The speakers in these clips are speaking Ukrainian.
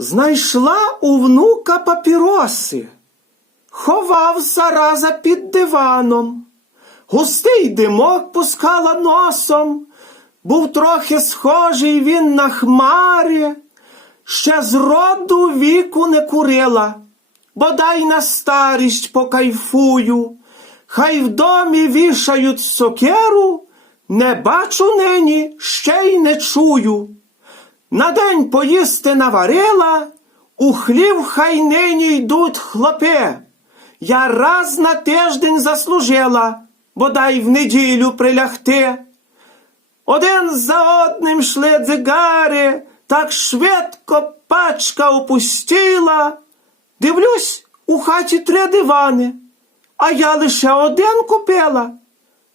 Знайшла у внука папіроси, ховав зараза під диваном, густий димок пускала носом, був трохи схожий він на хмари, ще з роду віку не курила, бодай на старість покайфую, хай в домі вішають сокеру, не бачу нині, ще й не чую. На день поїсти наварила, у хлів хай нині йдуть хлопи. Я раз на тиждень заслужила, бодай в неділю прилягти. Один за одним шли дзигари, так швидко пачка опустіла. Дивлюсь, у хаті три дивани, а я лише один купила.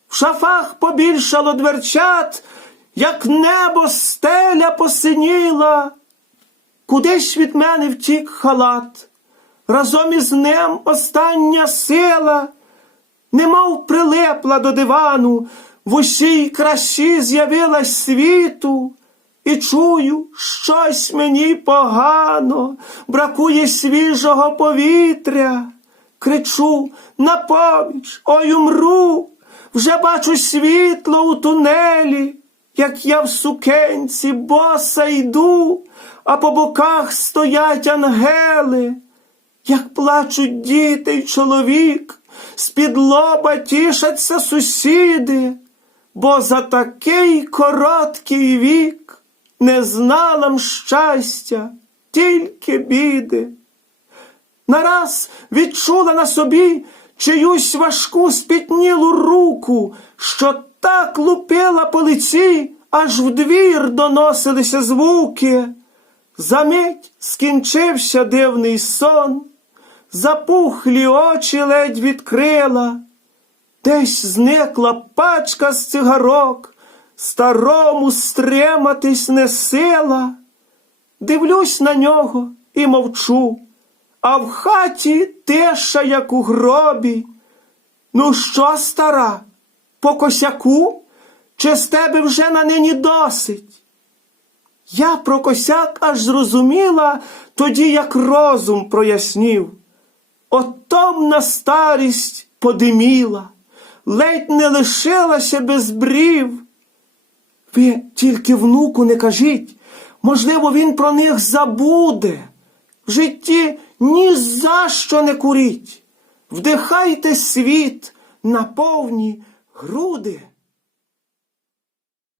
В шафах побільшало дверчат, як небо стеля посиніла. Кудись від мене втік халат, разом із ним остання сила, немов прилепла до дивану, в усій красі з'явилась світу, і чую, щось мені погано, бракує свіжого повітря. Кричу на поміч, ой умру, вже бачу світло у тунелі, як я в сукенці боса йду, а по боках стоять ангели, як плачуть діти й чоловік, з-під лоба тішаться сусіди, бо за такий короткий вік не знала щастя, тільки біди. Нараз відчула на собі чиюсь важку спітнілу руку, що так лупила по лиці, аж в двір доносилися звуки. Замить скінчився дивний сон, запухлі очі ледь відкрила, десь зникла пачка з цигарок, старому стрематись не сила. Дивлюсь на нього і мовчу, а в хаті тиша, як у гробі. Ну що, стара, по косяку? Чи з тебе вже на нині досить? Я про косяк аж зрозуміла тоді, як розум прояснів. Отом на старість подиміла, ледь не лишилася без брів. Ви тільки внуку не кажіть, можливо, він про них забуде. В житті ні за що не куріть. Вдихайте світ на повні груди.